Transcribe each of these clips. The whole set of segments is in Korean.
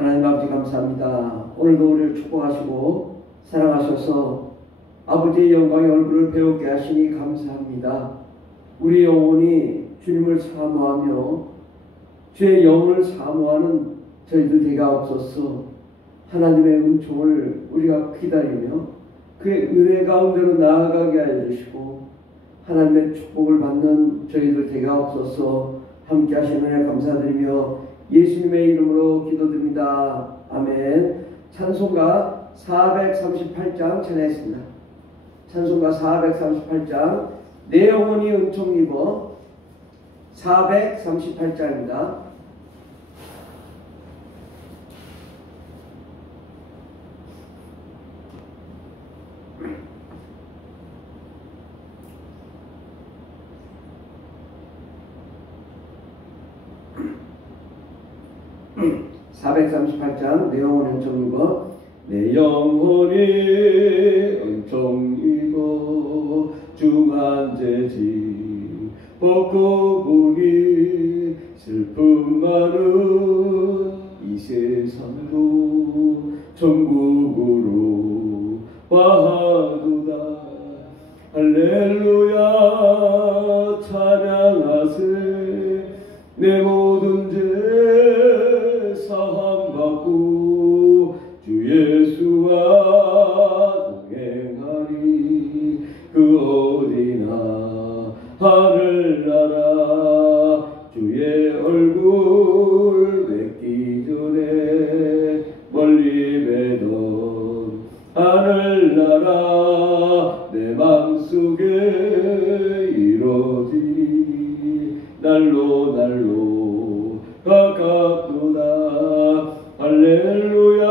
하나님 아버지 감사합니다. 오늘도 우리를 축복하시고 사랑하셔서 아버지의 영광의 얼굴을 배우게 하시니 감사합니다. 우리 영혼이 주님을 사모하며 주의 영을 사모하는 저희들 되게 없어서 하나님의 은총을 우리가 기다리며 그의 은혜 가운데로 나아가게 하여 주시고 하나님의 축복을 받는 저희들 되게 없어서 함께 하시는 은혜 감사드리며 예수님의 이름으로 기도드립니다. 아멘. 찬송가 438장 전했습니다. 찬송가 438장 내 영혼이 은총 입어 438장입니다. 내 영혼이 은총 입어 내 영혼이 은총 입어 중한죄짐 벗고 보니 슬픔 많은 이 세상도 천국으로 와도다. 할렐루야 찬양하세. 내 모든 죄 사함받고 주 예수와 동행하리. 그 어디나 하늘나라 주의 얼굴 뵙기 전에 멀리 뵈던 하늘나라 내 맘속에 이루어지니 날로 가깝도다. 할렐루야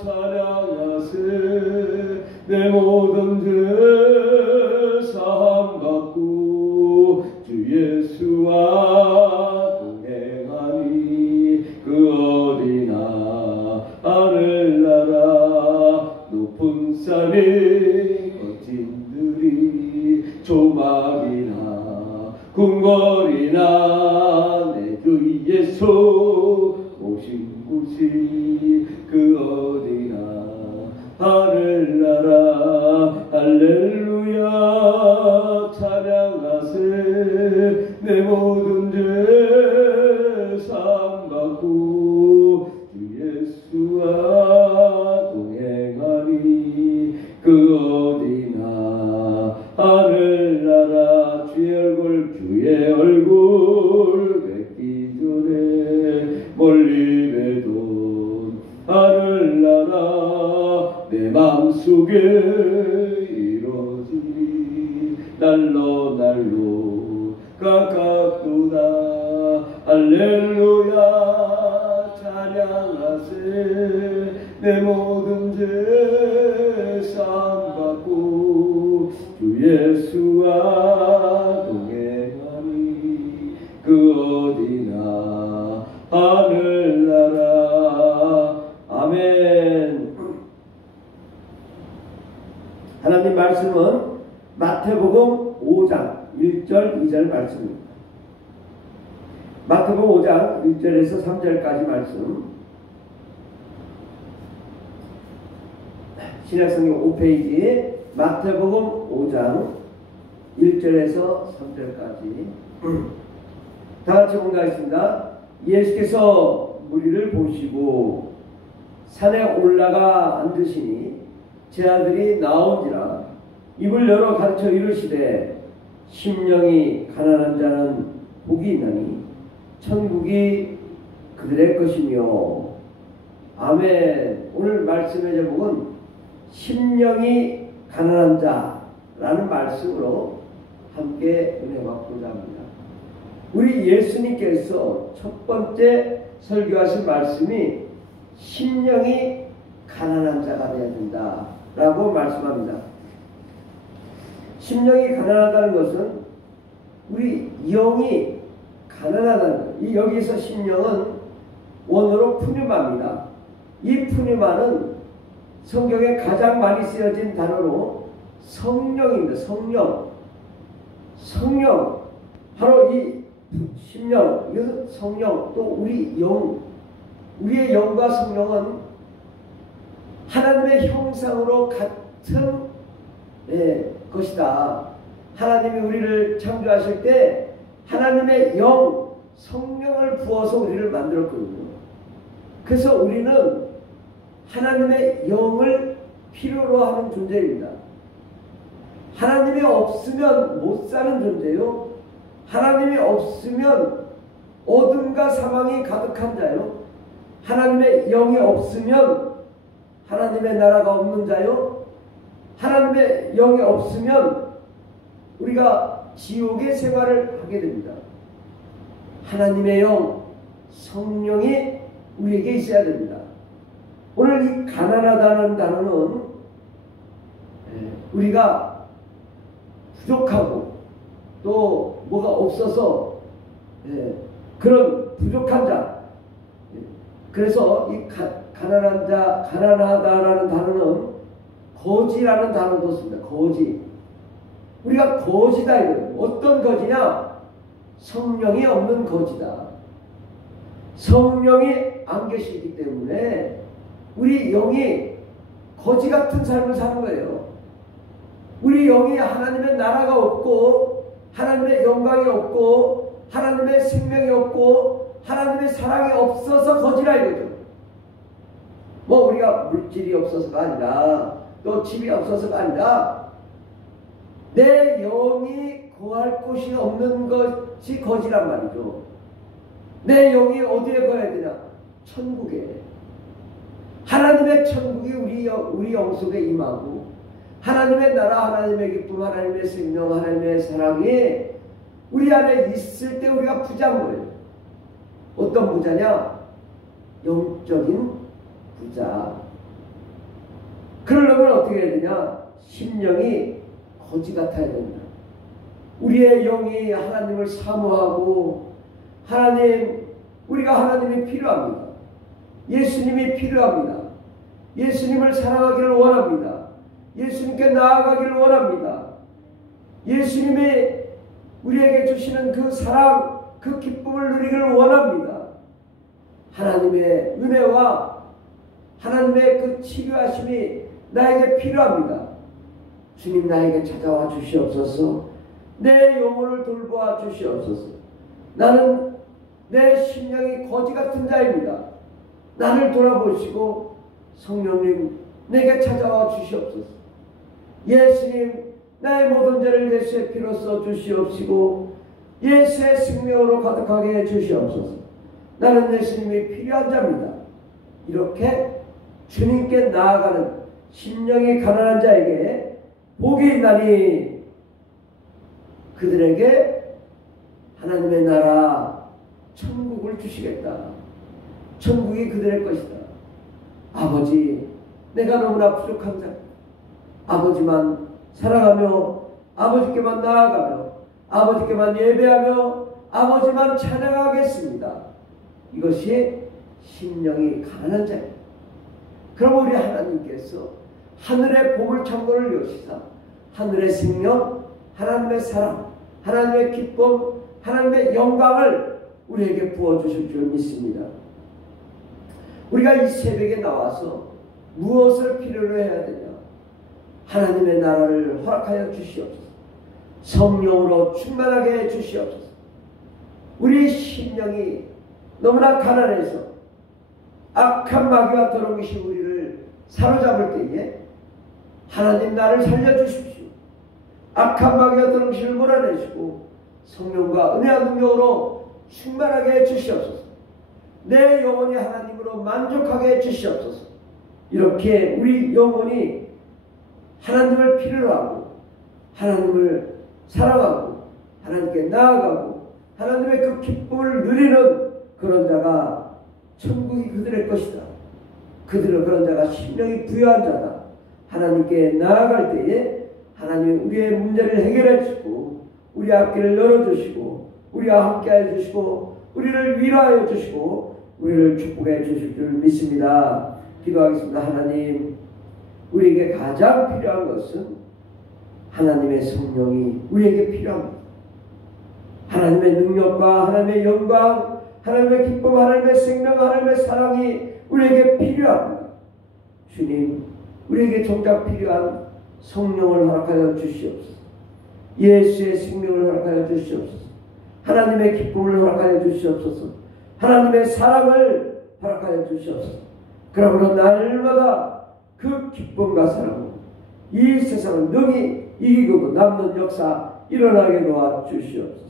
찬양하세. 내 모든 죄 사함받고 주 예수와 동행하니. 그 어디나 하늘나라 높은 산이 거친들이 조막이나 궁궐이나 내 주 예수 오신 곳이 그 어디나 하늘나라. 할렐루야 찬양하세. 내 모든 죄 사함받고 주 예수와 동행하니. 그 어디나 하늘나라 주의 얼굴 뵙기 전에 멀리 뵈던 하늘나라 내 맘속에 이루어지니 날로 가깝도다. 할렐루야 찬양하세. 내 모든 죄 사함받고 주 예수와 동행하니. 그 어디나 하늘나라. 아멘. 하나님 말씀은 마태복음 5장 1절 2절 말씀입니다. 마태복음 5장 1절에서 3절까지 말씀, 신약성경 5페이지 마태복음 5장 1절에서 3절까지 다같이 공부하겠습니다. 예수께서 무리를 보시고 산에 올라가 앉으시니 제 아들이 나온지라 입을 열어 가르쳐 이르시되 심령이 가난한 자는 복이 있나니 천국이 그들의 것이며. 아멘. 오늘 말씀의 제목은 심령이 가난한 자라는 말씀으로 함께 은혜 받고자 합니다. 우리 예수님께서 첫 번째 설교하신 말씀이 심령이 가난한 자가 되어야 된다 라고 말씀합니다. 심령이 가난하다는 것은 우리 영이 가난하다는 것. 이 여기서 심령은 원어로 푸뉴마입니다. 이 푸뉴마는 성경에 가장 많이 쓰여진 단어로 성령입니다. 성령. 바로 이 심령, 이것은 성령, 또 우리 영, 우리의 영과 성령은 하나님의 형상으로 같은 것이다. 하나님이 우리를 창조하실 때 하나님의 영, 성령을 부어서 우리를 만들었거든요. 그래서 우리는 하나님의 영을 필요로 하는 존재입니다. 하나님이 없으면 못 사는 존재요. 하나님이 없으면 어둠과 사망이 가득한 자요. 하나님의 영이 없으면 하나님의 나라가 없는 자요. 하나님의 영이 없으면 우리가 지옥의 생활을 하게 됩니다. 하나님의 영, 성령이 우리에게 있어야 됩니다. 오늘 이 가난하다는 단어는 우리가 부족하고 또 뭐가 없어서 그런 부족한 자, 그래서 이 가난한 자, 가난하다라는 단어는 거지라는 단어도 씁니다. 거지. 우리가 거지다 이거예요. 어떤 거지냐? 성령이 없는 거지다. 성령이 안 계시기 때문에 우리 영이 거지 같은 삶을 사는 거예요. 우리 영이 하나님의 나라가 없고 하나님의 영광이 없고 하나님의 생명이 없고 하나님의 사랑이 없어서 거지라 이거죠. 뭐 우리가 물질이 없어서가 아니라 또 집이 없어서가 아니라 내 영이 거할 곳이 없는 것이 거지란 말이죠. 내 영이 어디에 거해야 되냐? 천국에. 하나님의 천국이 우리 영 속에 임하고 하나님의 나라, 하나님의 기쁨, 하나님의 생명, 하나님의 사랑이 우리 안에 있을 때 우리가 부자인 거예요. 어떤 부자냐? 영적인 부자. 그러려면 어떻게 해야 되냐? 심령이 거지 같아야 됩니다. 우리의 영이 하나님을 사모하고 하나님, 우리가 하나님이 필요합니다. 예수님이 필요합니다. 예수님을 사랑하기를 원합니다. 예수님께 나아가기를 원합니다. 예수님이 우리에게 주시는 그 사랑, 그 기쁨을 누리기를 원합니다. 하나님의 은혜와 하나님의 그 치료하심이 나에게 필요합니다. 주님 나에게 찾아와 주시옵소서. 내 영혼을 돌보아 주시옵소서. 나는 내 심령이 거지 같은 자입니다. 나를 돌아보시고 성령님 내게 찾아와 주시옵소서. 예수님 나의 모든 죄를 예수의 피로 써 주시옵시고 예수의 생명으로 가득하게 해 주시옵소서. 나는 예수님이 필요한 자입니다. 이렇게 주님께 나아가는 심령이 가난한 자에게 복이 있나니 그들에게 하나님의 나라 천국을 주시겠다. 천국이 그들의 것이다. 아버지, 내가 너무나 부족한 자, 아버지만 사랑하며 아버지께만 나아가며 아버지께만 예배하며 아버지만 찬양하겠습니다. 이것이 심령이 가난한 자입니다. 그럼 우리 하나님께서 하늘의 보물창고를 여시사 하늘의 생명, 하나님의 사랑, 하나님의 기쁨, 하나님의 영광을 우리에게 부어주실 줄 믿습니다. 우리가 이 새벽에 나와서 무엇을 필요로 해야 되냐? 하나님의 나라를 허락하여 주시옵소서. 성령으로 충만하게 해 주시옵소서. 우리 심령이 너무나 가난해서 악한 마귀와 더러운 것이 우리를 사로잡을 때에 하나님 나를 살려주십시오. 악한 마귀와 더러운 것을 몰아내시고 성령과 은혜와 능력으로 충만하게 해 주시옵소서. 내 영혼이 하나님으로 만족하게 해 주시옵소서. 이렇게 우리 영혼이 하나님을 필요로 하고 하나님을 사랑하고 하나님께 나아가고 하나님의 그 기쁨을 누리는 그런 자가 천국이 그들의 것이다. 그들은 그런 자가 심령이 부유한 자다. 하나님께 나아갈 때에 하나님이 우리의 문제를 해결해 주시고 우리 앞길을 열어주시고 우리와 함께해 주시고 우리를 위로하여 주시고 우리를 축복해 주실 줄 믿습니다. 기도하겠습니다. 하나님, 우리에게 가장 필요한 것은 하나님의 성령이 우리에게 필요합니다. 하나님의 능력과 하나님의 영광, 하나님의 기쁨, 하나님의 생명, 하나님의 사랑이 우리에게 필요합니다. 주님, 우리에게 정작 필요한 성령을 허락하여 주시옵소서. 예수의 생명을 허락하여 주시옵소서. 하나님의 기쁨을 허락하여 주시옵소서. 하나님의 사랑을 허락하여 주시옵소서. 그러므로 날마다 그 기쁨과 사랑으로 이 세상을 능히 이기고 남는 역사 일어나게 도와주시옵소서.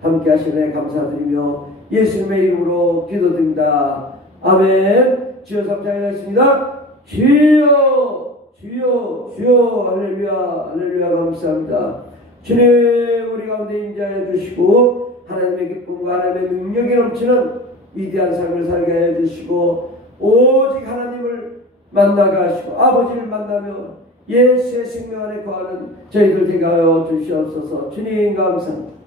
함께 하시네 감사드리며 예수님의 이름으로 기도드립니다. 아멘. 주여 감사드리겠습니다. 주여 주여 주여 할렐루야 할렐루야 감사합니다. 주님 우리 가운데 임재하여 주시고 하나님의 기쁨과 하나님의 능력이 넘치는 위대한 삶을 살게 하여 주시고 오직 하나님을 만나게 하시고 아버지를 만나며 예수의 생명 안에 거하는 저희들 되게 하여 주시옵소서. 주님 감사합니다.